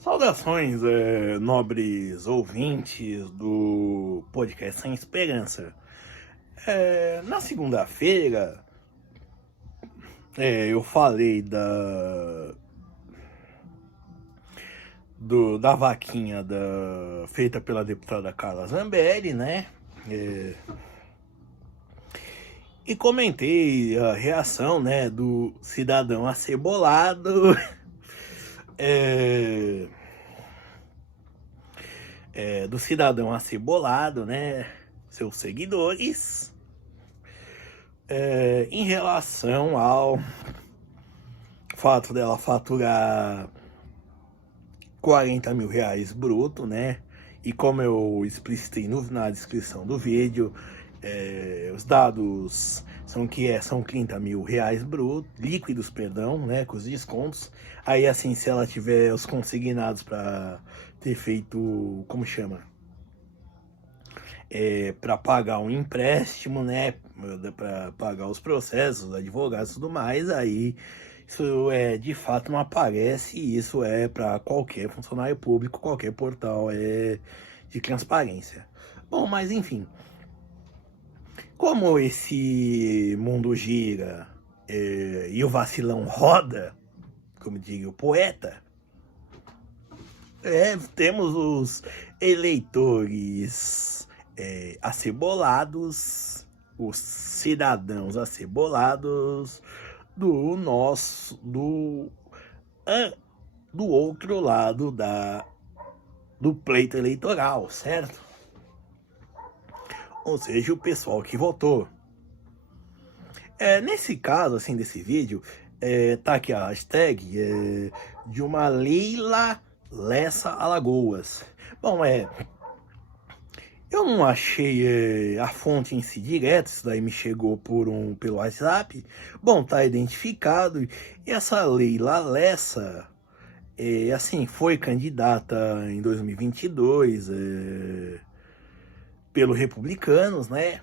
Saudações, nobres ouvintes do podcast Sem Esperança. Na segunda-feira, eu falei da vaquinha feita pela deputada Carla Zambelli, né? E comentei a reação, né, do cidadão acebolado. Do cidadão acebolado, né, seus seguidores, em relação ao fato dela faturar 40 mil reais bruto, né, e como eu explicitei na descrição do vídeo, os dados são que são 30 mil reais brutos, líquidos, perdão, né, com os descontos. Aí assim, se ela tiver os consignados para ter feito, como chama? Para pagar um empréstimo, né, para pagar os processos, os advogados e tudo mais, aí isso de fato não aparece, e isso é para qualquer funcionário público, qualquer portal de transparência. Bom, mas enfim, como esse mundo gira e o vacilão roda, como diria o poeta, temos os eleitores acebolados, os cidadãos acebolados do outro lado do pleito eleitoral, certo? Ou seja, o pessoal que votou. Nesse caso, assim, desse vídeo, tá aqui a hashtag de uma Leila Lessa Alagoas. Bom, eu não achei a fonte em si direta, isso daí me chegou pelo WhatsApp. Bom, tá identificado. E essa Leila Lessa, assim, foi candidata em 2022 pelo Republicanos, né?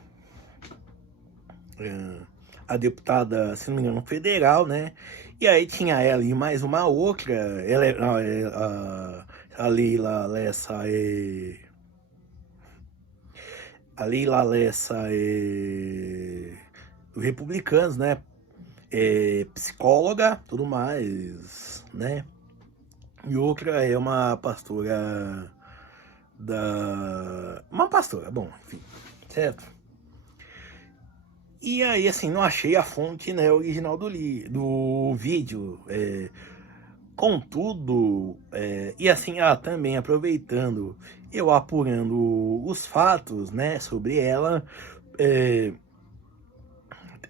A deputada, se não me engano, federal, né? E aí tinha ela e mais uma outra. A Leila Lessa do Republicanos, né? Psicóloga, tudo mais, né? E outra é uma pastora uma pastora, bom, enfim, certo? E aí, assim, não achei a fonte, né, original do vídeo. Contudo, e assim, também aproveitando, eu apurando os fatos, né, sobre ela,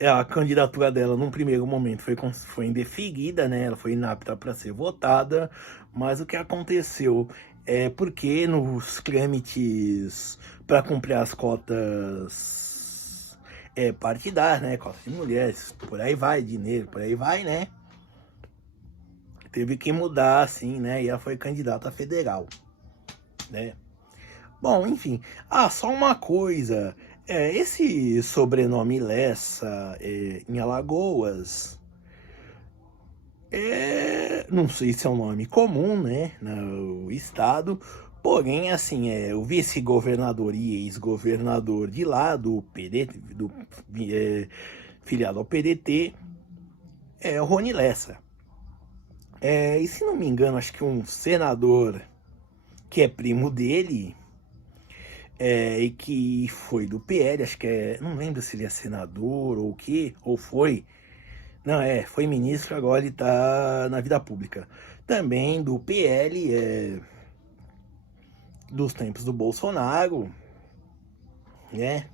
a candidatura dela, num primeiro momento, foi indeferida, né, ela foi inapta para ser votada, mas o que aconteceu é porque nos trâmites para cumprir as cotas partidárias, né, cotas de mulheres, por aí vai, dinheiro, por aí vai, né, teve que mudar, assim, né, e ela foi candidata federal, né. Bom, enfim, só uma coisa, esse sobrenome Lessa em Alagoas, não sei se é um nome comum, né, no estado, porém, assim, o vice-governador e ex-governador de lá, do PDT, filiado ao PDT, é o Rony Lessa. E se não me engano, acho que um senador que é primo dele, e que foi do PL, acho que não lembro se ele é senador ou o que, ou foi, não, foi ministro, agora ele tá na vida pública, também do PL, dos tempos do Bolsonaro, né,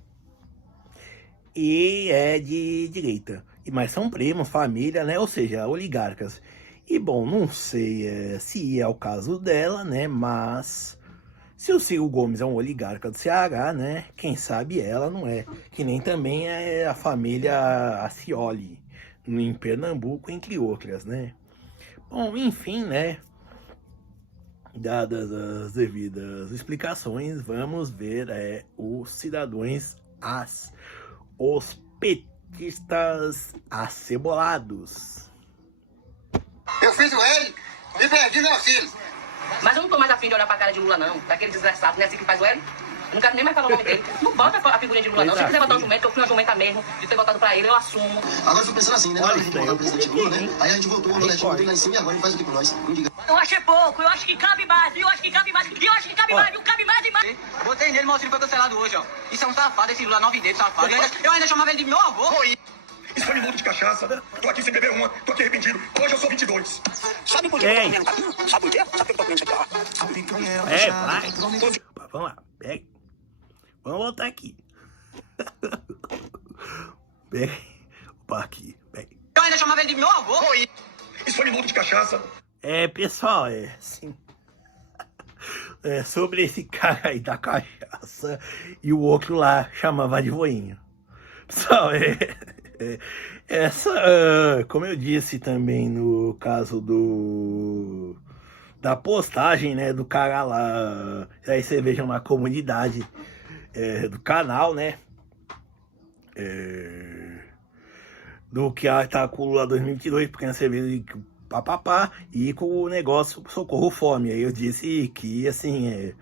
e é de direita, mas são primos, família, né, ou seja, oligarcas. E bom, não sei se é o caso dela, né, mas se o Ciro Gomes é um oligarca do Ceará, né, quem sabe ela não é, que nem também é a família Ascioli, em Pernambuco, entre outras, né. Bom, enfim, né, dadas as devidas explicações, vamos ver os cidadãos, os petistas acebolados. Eu fiz o L e perdi meu filho. Mas eu não tô mais afim de olhar pra cara de Lula, não. Daquele desgraçado, né? Assim que faz o L. Eu não quero nem mais falar o nome dele. Não bota a figurinha de Lula, não. Se quiser botar o jumento, eu fui uma jumenta mesmo, de ter votado pra ele, eu assumo. Agora eu fico pensando assim, né? Na hora que a gente votou o presidente Lula, né? Aí a gente votou o Nordeste ontem lá em cima e agora ele faz o que com nós? Eu achei pouco, eu acho que cabe mais, eu acho que cabe mais, eu acho que cabe mais, cabe mais e mais. Botei nele, meu auxílio foi cancelado hoje, ó. Isso é um safado, esse Lula, 9 dedos, safado. Eu ainda chamava ele de meu avô. Isso foi minuto de cachaça. Tô aqui sem beber uma, tô aqui arrependido. Hoje eu sou 22. Sabe por que eu tô comendo capim? Sabe por quê? Sabe por que eu tô comendo isso aqui, ó? Vai. Vamos lá, pega. Vamos voltar aqui. Pega. Opa, aqui, pega. Eu ainda chamava ele de meu avô. Isso foi minuto de cachaça. Pessoal, assim... sobre esse cara aí da cachaça e o outro lá chamava de voinho. Pessoal, como eu disse também no caso da postagem, né, do cara lá, aí você veja na comunidade do canal, né, do que tá com o Lula 2022, porque você vê papapá, e com o negócio Socorro Fome. Aí eu disse que, assim,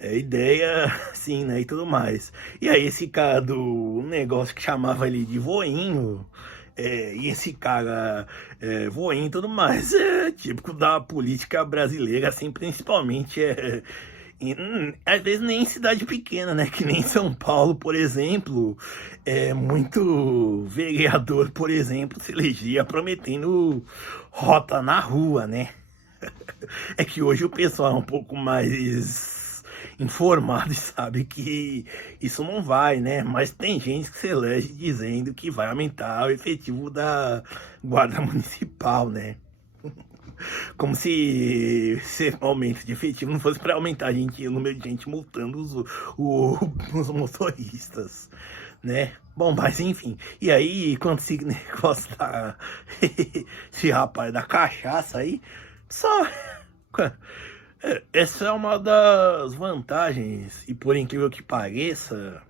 ideia, assim, né, e tudo mais. E aí esse cara do negócio que chamava ele de voinho, e esse cara voinho e tudo mais, é típico da política brasileira, assim, principalmente às vezes nem em cidade pequena, né, que nem São Paulo, por exemplo, muito vereador, por exemplo, se elegia prometendo rota na rua, né. É que hoje o pessoal é um pouco mais informado e sabe que isso não vai, né? Mas tem gente que se elege dizendo que vai aumentar o efetivo da Guarda Municipal, né? Como se esse aumento de efetivo não fosse para aumentar o número de gente multando os motoristas, né? Bom, mas enfim. E aí, quando esse negócio da... esse rapaz da cachaça aí, só... Essa é uma das vantagens, e por incrível que pareça,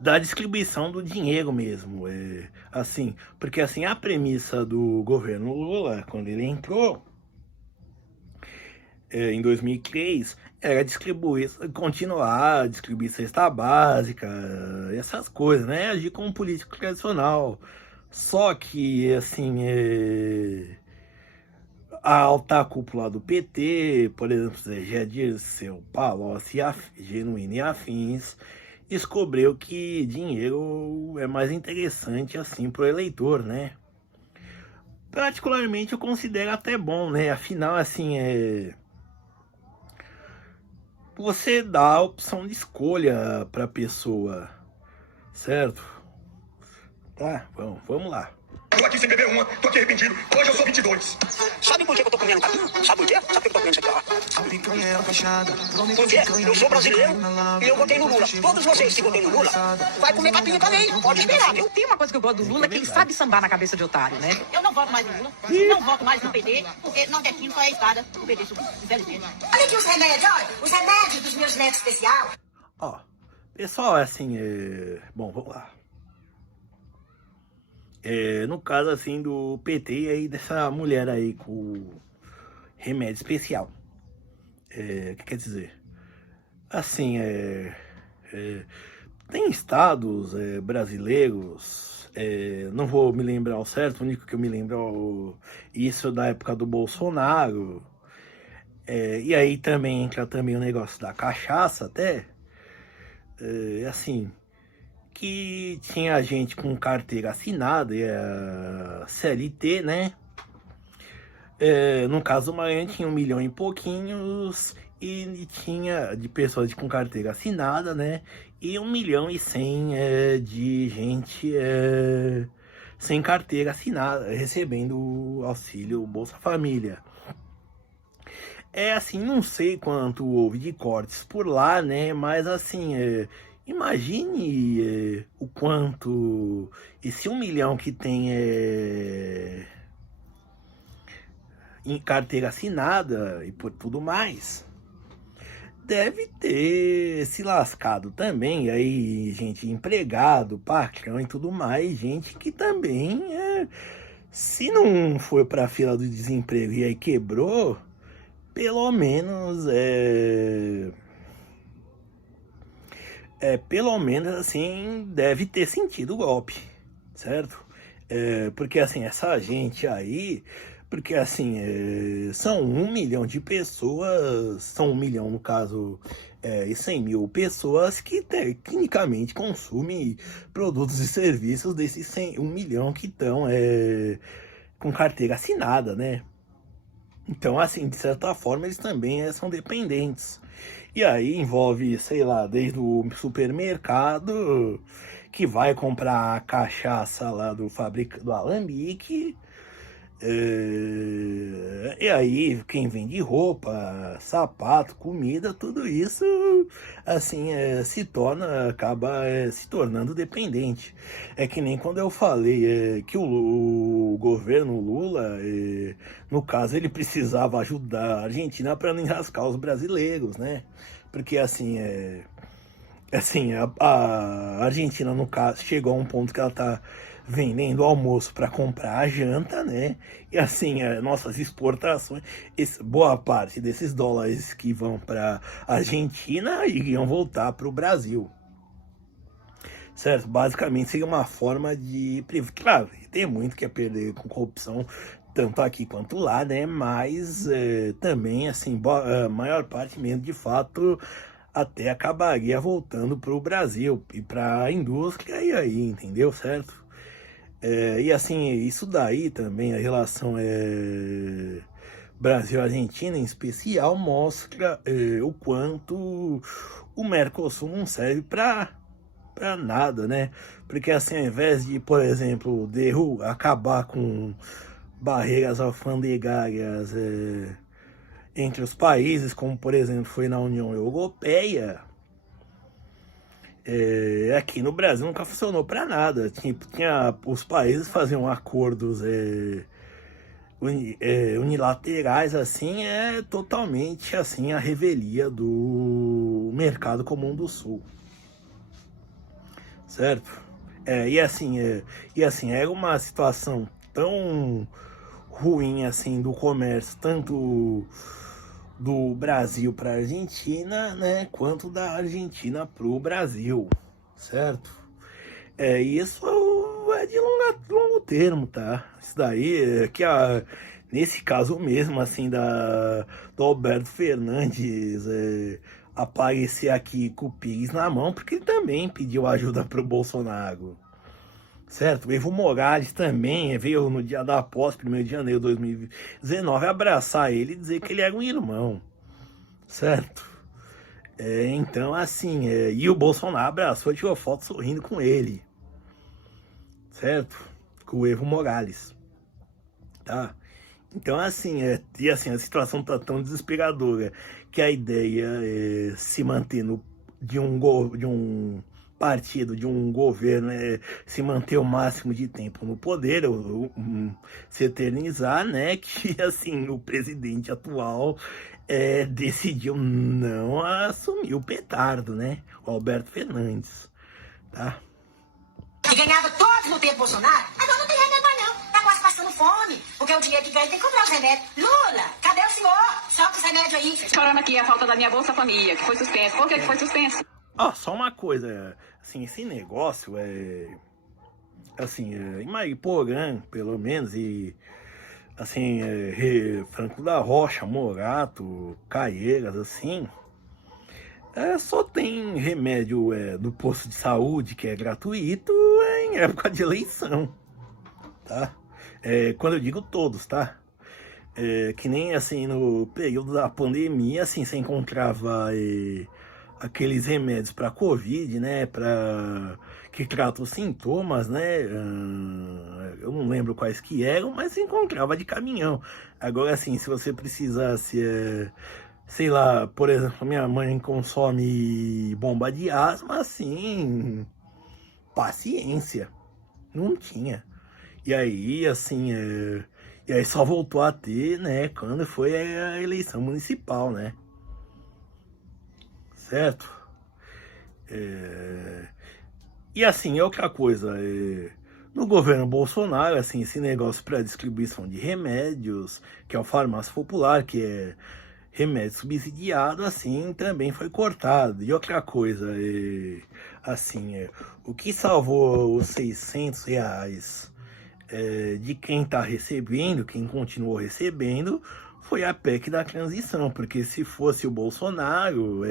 da distribuição do dinheiro mesmo. Assim, porque assim, a premissa do governo Lula, quando ele entrou em 2003, era continuar a distribuir cesta básica, essas coisas, né? Agir como político tradicional. Só que, assim, a alta cúpula do PT, por exemplo, Zé Dirceu, Palocci, Genuíno e afins, descobriu que dinheiro é mais interessante, assim, pro eleitor, né? Particularmente, eu considero até bom, né? Afinal, assim, você dá a opção de escolha pra pessoa, certo? Tá, vamos lá. Tô aqui sem beber uma, tô aqui arrependido. Hoje eu sou 22. Sabe por que eu tô comendo capim? Sabe por quê? Sabe por que eu tô comendo isso aqui, ó? Porque eu sou brasileiro e eu votei no Lula. Todos vocês que votem no Lula, vai comer capim também. Pode esperar, viu? Tem uma coisa que eu gosto do Lula, que ele sabe sambar na cabeça de otário, né? Eu não voto mais no Lula, não voto mais no PT, porque nordestino só é escada, o PT subiu, infelizmente. Olha aqui os remédios, olha. Os remédios dos meus netos especial. Ó, pessoal, assim, bom, vamos lá. No caso, assim, do PT e aí dessa mulher aí com remédio especial. O que quer dizer? Assim, tem estados brasileiros, não vou me lembrar ao certo, o único que eu me lembro isso da época do Bolsonaro, e aí também entra também o negócio da cachaça até, assim, que tinha gente com carteira assinada, CLT, né? No caso, o Maranhão tinha 1 milhão e pouquinhos, e tinha de pessoas com carteira assinada, né? E 1 milhão e 100 de gente sem carteira assinada, recebendo o auxílio Bolsa Família. Assim, não sei quanto houve de cortes por lá, né? Mas assim, imagine o quanto esse 1 milhão que tem em carteira assinada e por tudo mais, deve ter se lascado também. E aí, gente, empregado, patrão e tudo mais, gente que também se não foi pra fila do desemprego e aí quebrou, pelo menos pelo menos assim, deve ter sentido o golpe, certo? Porque assim, essa gente aí, porque assim, são 1 milhão de pessoas, são 1 milhão no caso, e 100 mil pessoas que tecnicamente consumem produtos e serviços desses 1 milhão que estão com carteira assinada, né? Então, assim, de certa forma, eles também são dependentes. E aí envolve, sei lá, desde o supermercado, que vai comprar a cachaça lá do Alambique, e aí quem vende roupa, sapato, comida, tudo isso, assim, acaba se tornando dependente. É que nem quando eu falei que o governo Lula, no caso, ele precisava ajudar a Argentina para não enrascar os brasileiros, né? Porque assim, a Argentina, no caso, chegou a um ponto que ela tá vendendo almoço para comprar a janta, né? E assim, nossas exportações, boa parte desses dólares que vão para Argentina iriam voltar para o Brasil, certo? Basicamente seria uma forma de... Claro, tem muito que perder com corrupção, tanto aqui quanto lá, né? Mas também, assim, a maior parte mesmo, de fato, até acabaria voltando para o Brasil e para a indústria e aí, entendeu? Certo? E assim, isso daí também, a relação Brasil-Argentina em especial, mostra o quanto o Mercosul não serve para nada, né? Porque assim, ao invés de, por exemplo, acabar com barreiras alfandegárias entre os países, como por exemplo foi na União Europeia, aqui no Brasil nunca funcionou para nada. Tipo, os países faziam acordos unilaterais, assim, totalmente assim a revelia do mercado comum do Sul, certo? E assim, era uma situação tão ruim assim do comércio, tanto do Brasil para a Argentina, né, quanto da Argentina para o Brasil, certo? Isso é de longo termo, tá? Isso daí nesse caso mesmo, assim, do Alberto Fernandes aparecer aqui com o Pires na mão, porque ele também pediu ajuda pro Bolsonaro, certo? O Evo Morales também veio no dia da posse, 1º de janeiro de 2019, abraçar ele e dizer que ele era um irmão, certo? Então, assim, e o Bolsonaro abraçou e tirou foto sorrindo com ele, certo? Com o Evo Morales, tá? Então, assim, e assim, a situação tá tão desesperadora que a ideia é se manter de um partido, de um governo, se manter o máximo de tempo no poder, se eternizar, né? Que, assim, o presidente atual decidiu não assumir o petardo, né? O Alberto Fernandes, tá? Que ganhava todos no tempo Bolsonaro, agora não tem remédio mais não. Tá quase passando fome, porque o dinheiro que ganha tem que comprar os remédios. Lula, cadê o senhor? Só com os remédios aí. Chorando aqui a falta da minha Bolsa Família, que foi suspensa. Por que foi suspensa? Só uma coisa, assim, esse negócio assim, em Mariporã, pelo menos, e assim, Franco da Rocha, Morato, Caieiras, assim, só tem remédio do posto de saúde, que é gratuito, em época de eleição, tá? Quando eu digo todos, tá? Que nem, assim, no período da pandemia, assim, você encontrava aqueles remédios para Covid, né? Que tratam os sintomas, né? Eu não lembro quais que eram, mas se encontrava de caminhão. Agora, assim, se você precisasse, sei lá, por exemplo, minha mãe consome bomba de asma, assim, paciência, não tinha. E aí, assim, e aí só voltou a ter, né, quando foi a eleição municipal, né? Certo? E assim, outra coisa, No governo Bolsonaro, assim, esse negócio para distribuição de remédios, que é o farmácia popular, que é remédio subsidiado, assim, também foi cortado. E outra coisa, assim, o que salvou os R$ 600 de quem está recebendo, quem continuou recebendo, foi a PEC da transição, porque se fosse o Bolsonaro,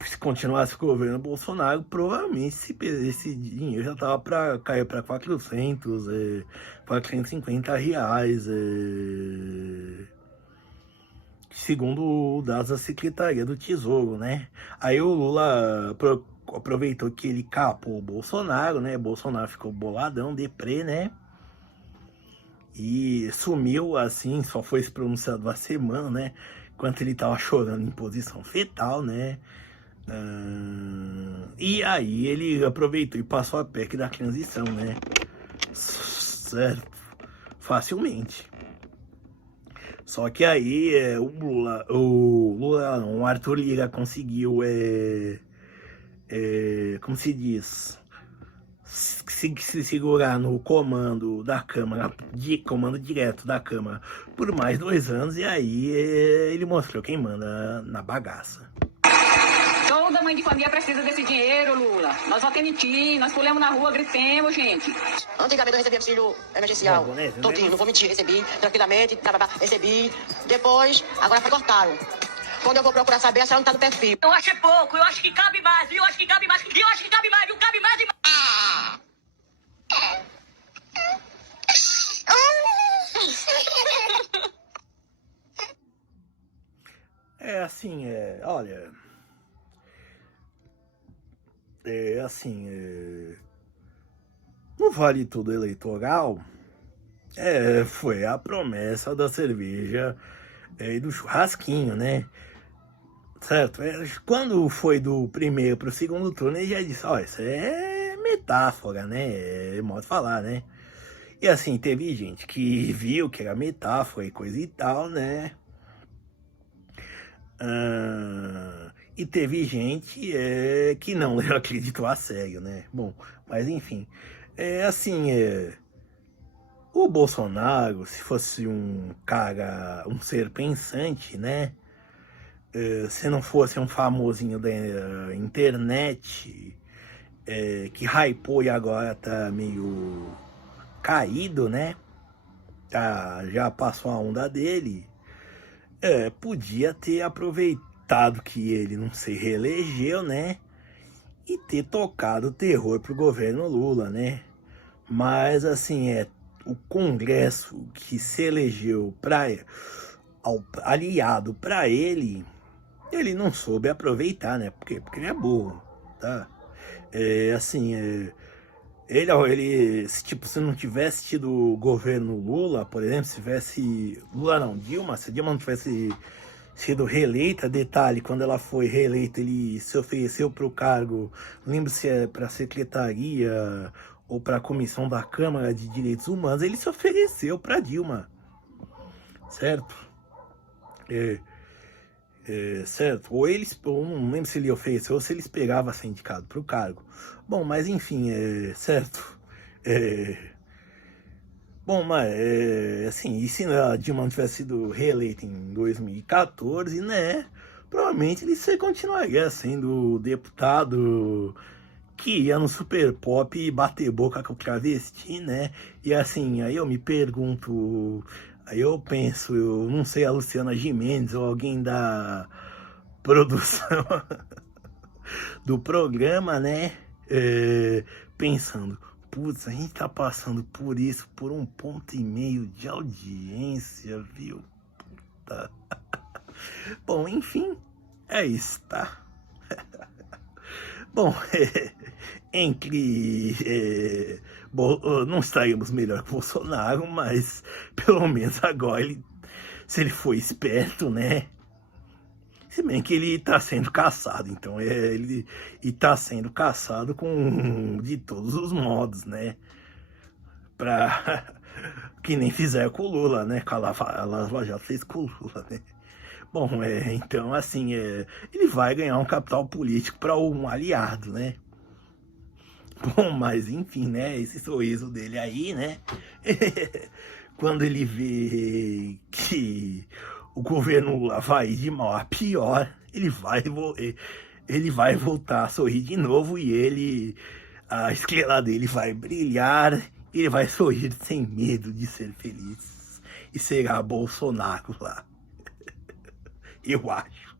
se continuasse o governo Bolsonaro, provavelmente esse dinheiro já estava para cair para 400, 450 reais, segundo dados da Secretaria do Tesouro, né? Aí o Lula aproveitou que ele capou o Bolsonaro, né? Bolsonaro ficou boladão, deprê, né? E sumiu assim, só foi se pronunciado uma semana, né? Enquanto ele tava chorando em posição fetal, né? E aí ele aproveitou e passou a PEC da transição, né? Certo? Facilmente. Só que aí o Arthur Lira conseguiu, como se diz, se segurar no comando da Câmara, comando direto da Câmara, por mais 2 anos, e aí ele mostrou quem manda na bagaça. Toda mãe de família precisa desse dinheiro, Lula. Nós votamos em ti, nós pulamos na rua, gritemos, gente. Antigamente eu recebi auxílio emergencial. Todinho, não vou mentir, recebi tranquilamente, recebi. Depois, agora foi cortado. Quando eu vou procurar saber, a senhora não tá no perfil. Eu acho pouco, eu acho que cabe mais, viu? Eu acho que cabe mais, eu acho que cabe mais, viu? Cabe mais e mais. Assim, olha... assim, no Vale Tudo eleitoral, foi a promessa da cerveja e do churrasquinho, né? Certo? Quando foi do primeiro para o segundo turno, ele já disse, ó, isso é metáfora, né? É modo de falar, né? E assim, teve gente que viu que era metáfora e coisa e tal, né? E teve gente que não acreditou a sério, né? Bom, mas enfim. Assim, o Bolsonaro, se fosse um cara, um ser pensante, né? Se não fosse um famosinho da internet, que hypou e agora tá meio caído, né? Já passou a onda dele. Podia ter aproveitado que ele não se reelegeu, né? E ter tocado o terror pro governo Lula, né? Mas, assim, o Congresso que se elegeu aliado para ele não soube aproveitar, né? Porque ele é burro, tá? Assim, ele se não tivesse tido o governo Lula, por exemplo, se tivesse... Lula não, Dilma, se Dilma não tivesse sido reeleita, detalhe, quando ela foi reeleita, ele se ofereceu para o cargo, não lembro se é para a secretaria ou para a comissão da Câmara de Direitos Humanos, ele se ofereceu para Dilma, certo? Certo? Ou não lembro se ele ofereceu ou se ele esperava ser indicado para o cargo. Bom, mas enfim, certo? Bom, mas assim, e se a Dilma não tivesse sido reeleita em 2014, né? Provavelmente ele continuaria sendo deputado que ia no Super Pop e bater boca com o travesti, né? E assim, aí eu me pergunto, aí eu penso, eu não sei, a Luciana Gimenez ou alguém da produção do programa, né? Pensando, putz, a gente tá passando por isso por 1,5 ponto de audiência, viu? Puta. Bom, enfim, é isso, tá? Bom, não estaríamos melhor que o Bolsonaro, mas pelo menos agora se ele for esperto, né? Se bem que ele tá sendo caçado, então ele tá sendo caçado de todos os modos, né? Que nem fizeram com o Lula, né? A Lava Jato fez com o Lula, né? Bom, então assim, ele vai ganhar um capital político para um aliado, né? Bom, mas enfim, né? Esse sorriso dele aí, né? Quando ele vê que o governo Lula vai de mal a pior, ele vai voltar a sorrir de novo e a estrela dele vai brilhar, e ele vai sorrir sem medo de ser feliz. E será Bolsonaro lá. Eu acho.